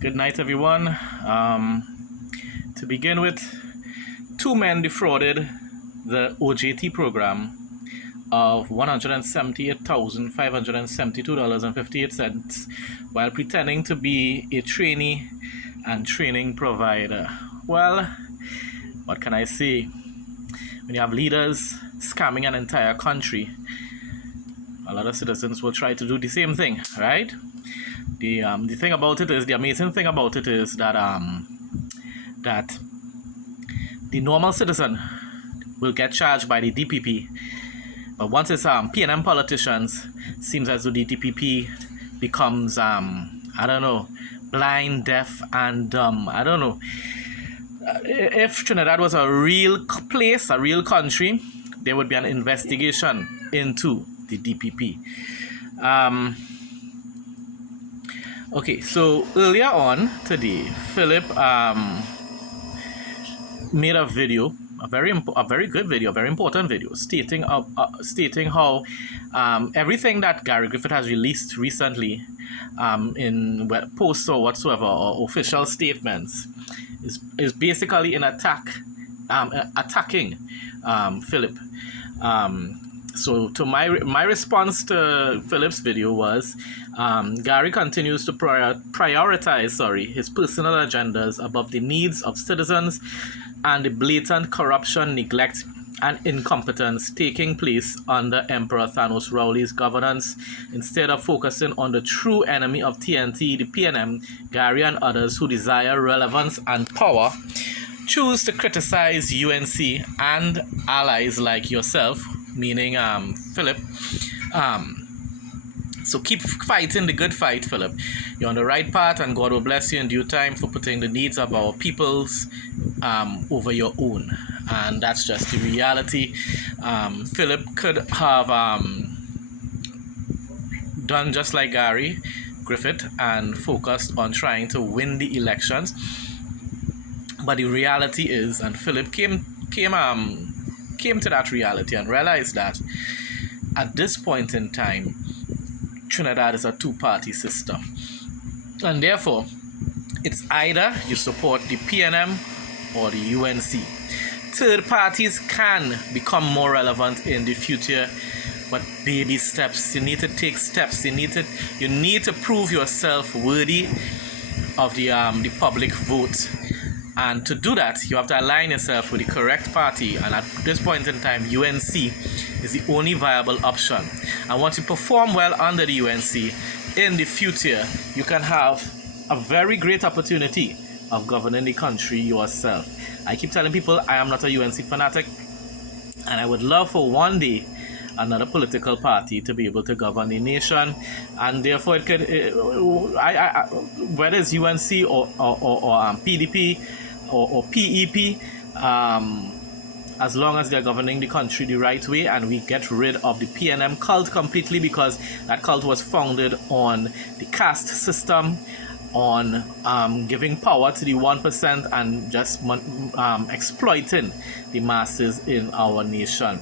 Good night, everyone. To begin with, two men defrauded the OJT program of $178,572.58 while pretending to be a trainee and training provider. Well, what can I say? When you have leaders scamming an entire country, a lot of citizens will try to do the same thing, right? The thing about it is, the amazing thing about it is that that the normal citizen will get charged by the DPP, but once it's PNM politicians, seems as though the DPP becomes I don't know, blind, deaf, and dumb. I don't know. If Trinidad was a real place, a real country, there would be an investigation into the DPP. Okay, so earlier on today, Philip made a video, a very good video, a very important video, stating how everything that Gary Griffith has released recently in posts or whatsoever, or official statements, is basically an attacking Philip. So to my response to Philip's video was, Gary continues to prioritize his personal agendas above the needs of citizens and the blatant corruption, neglect, and incompetence taking place under Emperor Thanos Rowley's governance. Instead of focusing on the true enemy of TNT, the PNM, Gary and others who desire relevance and power choose to criticize UNC and allies like yourself, meaning Philip. So keep fighting the good fight, Philip. You're on the right path, and God will bless you in due time for putting the needs of our peoples over your own. And that's just the reality. Philip could have done just like Gary Griffith and focused on trying to win the elections. But the reality is, and Philip came to that reality and realized that at this point in time, Trinidad is a two-party system. And therefore, it's either you support the PNM or the UNC. Third parties can become more relevant in the future, but baby steps. You need to take steps. You need to prove yourself worthy of the public vote. And to do that, you have to align yourself with the correct party. And at this point in time, UNC is the only viable option. And once you perform well under the UNC, in the future, you can have a very great opportunity of governing the country yourself. I keep telling people I am not a UNC fanatic, and I would love for one day another political party to be able to govern the nation, and therefore it could, whether it's UNC or PDP or PEP, as long as they're governing the country the right way, and we get rid of the PNM cult completely, because that cult was founded on the caste system, on giving power to the 1% and just exploiting the masses in our nation.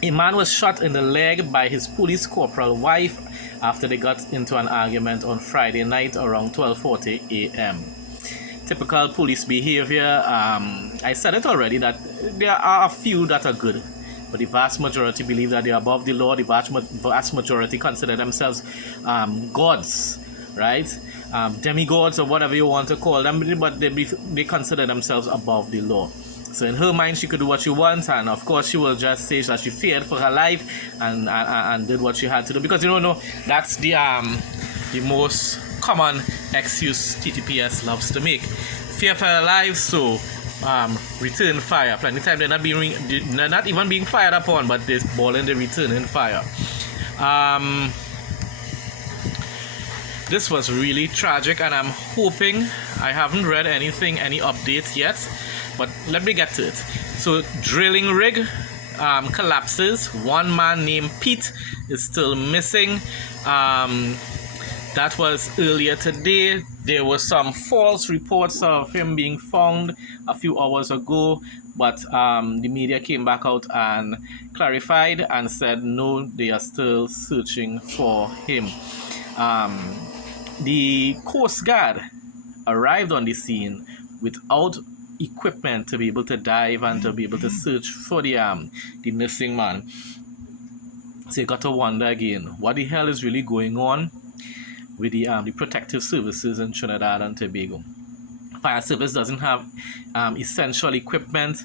A man was shot in the leg by his police corporal wife after they got into an argument on Friday night around 12:40 a.m. Typical police behavior. I said it already that there are a few that are good, but the vast majority believe that they are above the law. The vast majority consider themselves gods, right? Demigods or whatever you want to call them, but they consider themselves above the law. So in her mind, she could do what she wants, and of course she will just say that she feared for her life and did what she had to do, because that's the most common excuse TTPS loves to make. Fear for her life, so return fire. Plenty of time they're not even being fired upon, but they're balling the returning fire. This was really tragic, and I'm hoping, I haven't read any updates yet, but let me get to it. So drilling rig collapses. One man named Pete is still missing. That was earlier today. There were some false reports of him being found a few hours ago, but the media came back out and clarified and said no, they are still searching for him. The Coast Guard arrived on the scene without equipment to be able to dive and to be able to search for the missing man. So you got to wonder again, what the hell is really going on with the protective services in Trinidad and Tobago? Fire service doesn't have essential equipment,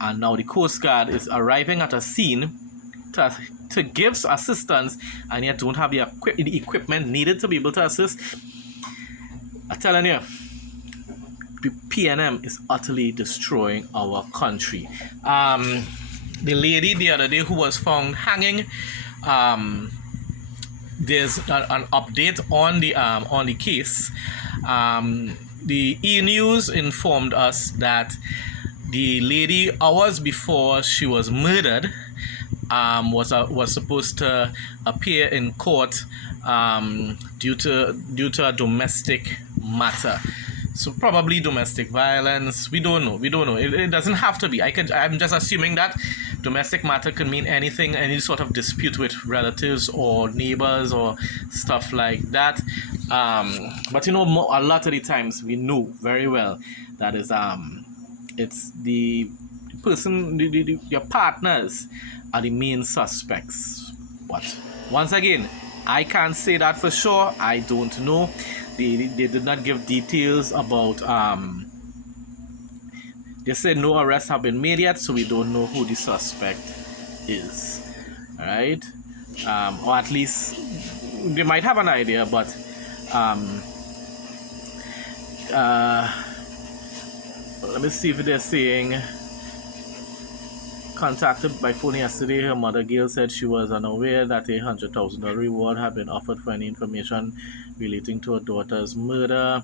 and now the Coast Guard is arriving at a scene to give assistance, and yet don't have the equipment needed to be able to assist. I'm telling you, PNM is utterly destroying our country. The lady the other day who was found hanging, there's an update on the case. The E-News informed us that the lady, hours before she was murdered, was supposed to appear in court due to a domestic matter. So probably domestic violence. We don't know. It doesn't have to be. I'm just assuming that domestic matter could mean anything, any sort of dispute with relatives or neighbors or stuff like that. But a lot of the times we know very well that it's the person, your partners are the main suspects. But once again, I can't say that for sure. I don't know. They did not give details about they said no arrests have been made yet, so we don't know who the suspect is. Alright? Or at least they might have an idea, but let me see if they're saying contacted by phone yesterday. Her mother Gail said she was unaware that a $100,000 reward had been offered for any information relating to her daughter's murder.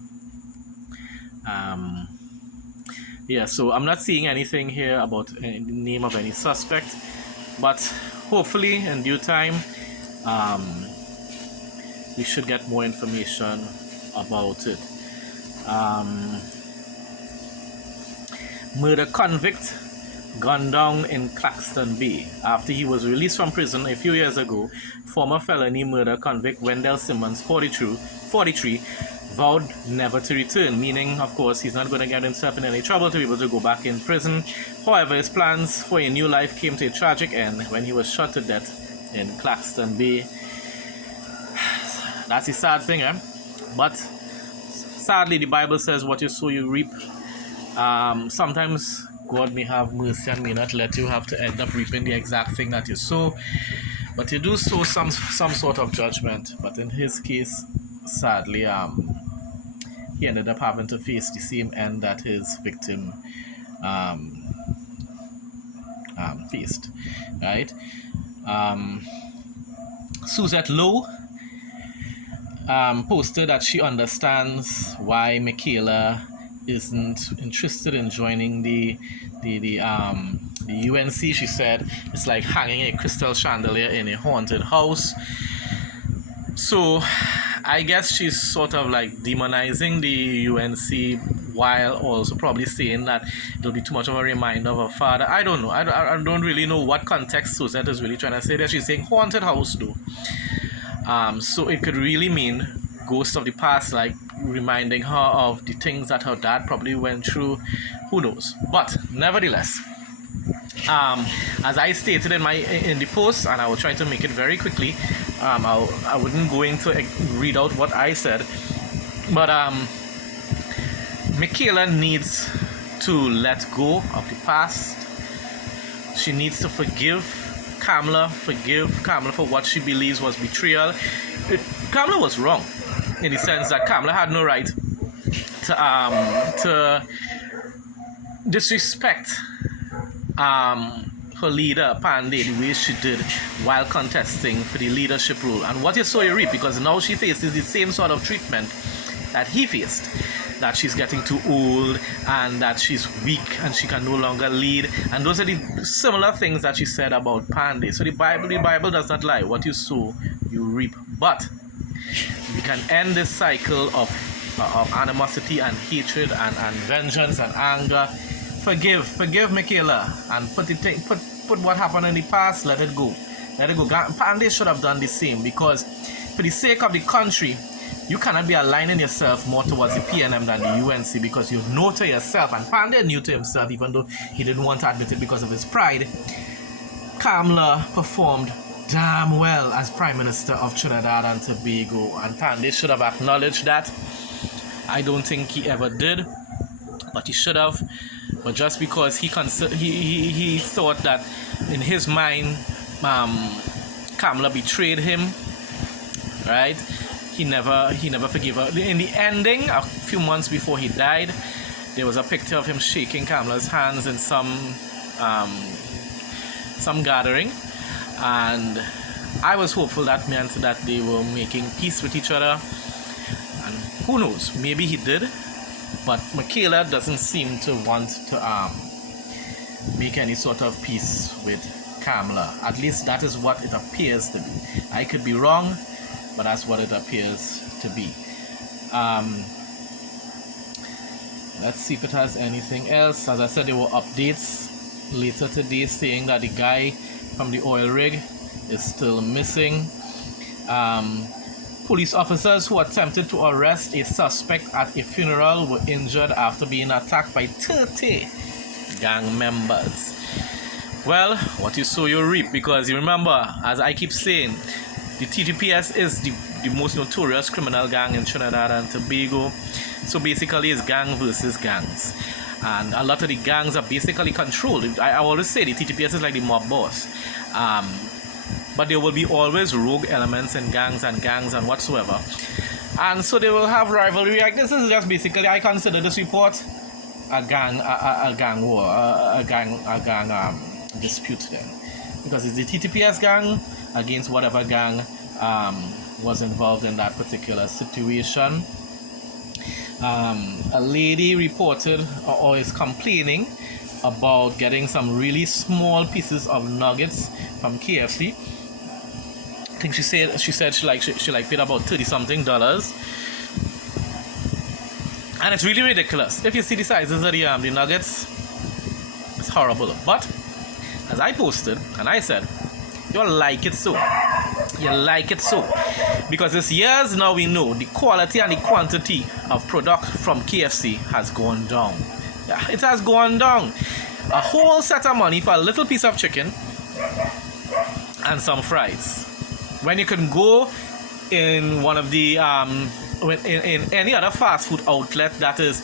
So I'm not seeing anything here about the name of any suspect, but hopefully in due time we should get more information about it. Murder convict gunned down in Claxton Bay. After he was released from prison a few years ago, former felony murder convict Wendell Simmons, 43, vowed never to return, meaning, of course, he's not going to get himself in any trouble to be able to go back in prison. However, his plans for a new life came to a tragic end when he was shot to death in Claxton Bay. That's a sad thing, But sadly, the Bible says what you sow, you reap. Sometimes God may have mercy and may not let you have to end up reaping the exact thing that you sow, but you do sow some sort of judgment. But in his case, sadly, he ended up having to face the same end that his victim faced. Right? Suzette Lowe posted that she understands why Michaela isn't interested in joining the UNC. She said it's like hanging a crystal chandelier in a haunted house. So I guess she's sort of like demonizing the UNC while also probably saying that it'll be too much of a reminder of her father. I don't know. I don't really know what context Suzette is really trying to say there. She's saying haunted house though. So it could really mean ghosts of the past, like reminding her of the things that her dad probably went through. Who knows? But nevertheless, as I stated in the post, and I will try to make it very quickly. I wouldn't go into read out what I said, but Michaela needs to let go of the past. She needs to forgive Kamala for what she believes was betrayal. Kamala was wrong in the sense that Kamala had no right to disrespect her leader Pandey the way she did while contesting for the leadership role. And what you saw you reap, because now she faces the same sort of treatment that he faced, that she's getting too old and that she's weak and she can no longer lead. And those are the similar things that she said about Pandey. So the Bible does not lie. What you sow, you reap. But we can end this cycle of animosity and hatred and vengeance and anger. Forgive Michaela, and put what happened in the past, let it go. Pandey should have done the same, because for the sake of the country, you cannot be aligning yourself more towards the PNM than the UNC, because you know to yourself, and Pandey knew to himself, even though he didn't want to admit it because of his pride, Kamla performed damn well as Prime Minister of Trinidad and Tobago, and Pandey should have acknowledged that. I don't think he ever did, but he should have. But just because he thought that in his mind Kamla betrayed him, right? He never forgave her. In the ending, a few months before he died, there was a picture of him shaking Kamla's hands in some gathering, and I was hopeful that meant that they were making peace with each other. And who knows? Maybe he did, but Michaela doesn't seem to want to make any sort of peace with Kamla. At least that is what it appears to be. I could be wrong, but that's what it appears to be. Let's see if it has anything else. As I said, there were updates later today saying that the guy from the oil rig is still missing. Police officers who attempted to arrest a suspect at a funeral were injured after being attacked by 30 gang members. Well, what you sow you reap, because you remember, as I keep saying, the TTPS is the most notorious criminal gang in Trinidad and Tobago. So basically it's gang versus gangs, and a lot of the gangs are basically controlled. I always say the TTPS is like the mob boss, but there will be always rogue elements in gangs and whatsoever, and so they will have rivalry. Like this is just basically, I consider this report a gang war, a gang dispute then, because it's the TTPS gang against whatever gang was involved in that particular situation. A lady reported or is complaining about getting some really small pieces of nuggets from KFC. I think she said she paid about $30-something, and it's really ridiculous. If you see the sizes of the nuggets, it's horrible. But as I posted and I said, you'll like it so. You like it so, because it's years now we know the quality and the quantity of product from KFC has gone down. Yeah, it has gone down. A whole set of money for a little piece of chicken and some fries, when you can go in one of the in any other fast food outlet that is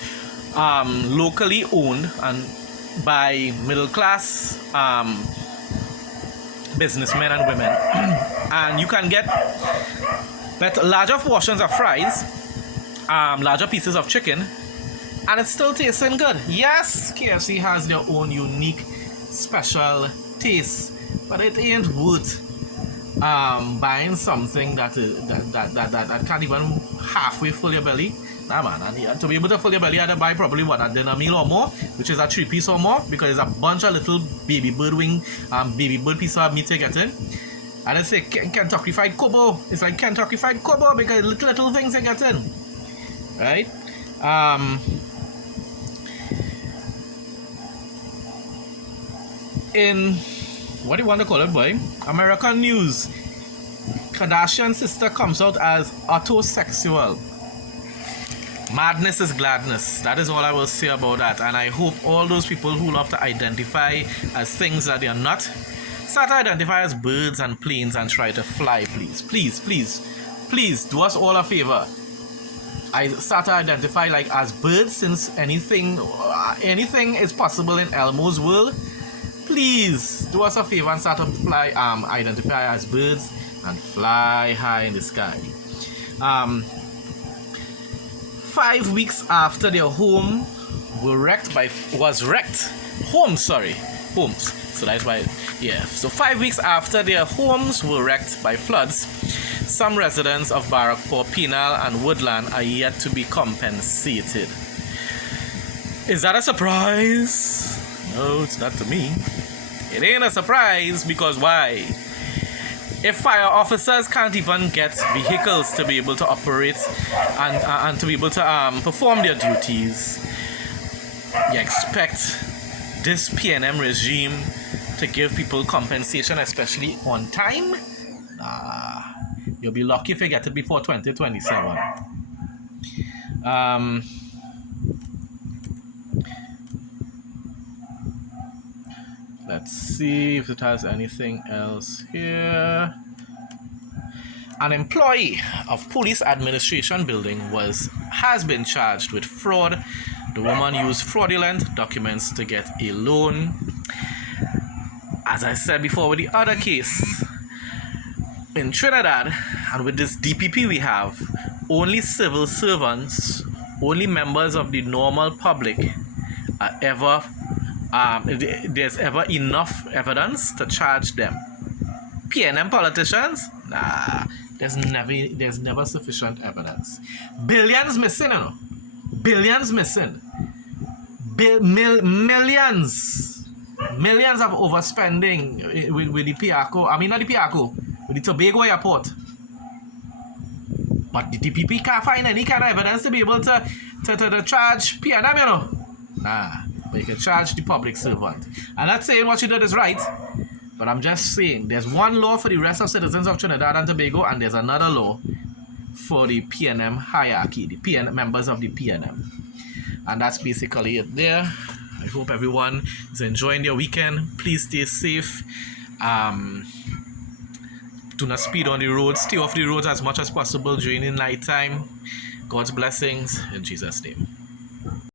locally owned and by middle class businessmen and women, and you can get larger portions of fries, larger pieces of chicken, and it's still tasting good. Yes, KFC has their own unique special taste, but it ain't worth buying something that can't even halfway fill your belly. Nah man, and to be able to fill your belly, you have to buy probably a dinner meal or more, which is a 3-piece or more, because there's a bunch of little baby bird wing, baby bird piece of meat to get in. And I say Kentucky Fried Kobo. It's like Kentucky Fried Kobo because little things they get in, right? In what do you want to call it, boy? American news. Kardashian sister comes out as autosexual. Madness is gladness. That is all I will say about that. And I hope all those people who love to identify as things that they are not, start to identify as birds and planes and try to fly, please. Please, do us all a favor. I start to identify like as birds, since anything is possible in Elmo's world. Please do us a favor and start to fly, identify as birds and fly high in the sky. 5 weeks after their home homes. So that's why, yeah. So 5 weeks after their homes were wrecked by floods, some residents of Barrackpore, Penal, and Woodland are yet to be compensated. Is that a surprise? No, it's not to me. It ain't a surprise, because why? If fire officers can't even get vehicles to be able to operate and to be able to perform their duties, you expect this PNM regime to give people compensation, especially on time? You'll be lucky if you get it before 2027. Let's see if it has anything else here. An employee of Police Administration Building has been charged with fraud. The woman used fraudulent documents to get a loan. As I said before with the other case, in Trinidad, and with this DPP we have, only civil servants, only members of the normal public are ever, there's ever enough evidence to charge them. PNM politicians? Nah, there's never sufficient evidence. Billions missing, you know. Billions missing. Millions of overspending with the Piarco. I mean, not the Piarco, with the Tobago Airport. But the DPP can't find any kind of evidence to be able to charge PNM, you know. Nah, but you can charge the public servant. I'm not saying what you did is right, but I'm just saying there's one law for the rest of citizens of Trinidad and Tobago, and there's another law for the PNM hierarchy, the PNM members of the PNM. And that's basically it there. I hope everyone is enjoying their weekend. Please stay safe. Do not speed on the roads. Stay off the roads as much as possible during the night time. God's blessings in Jesus' name.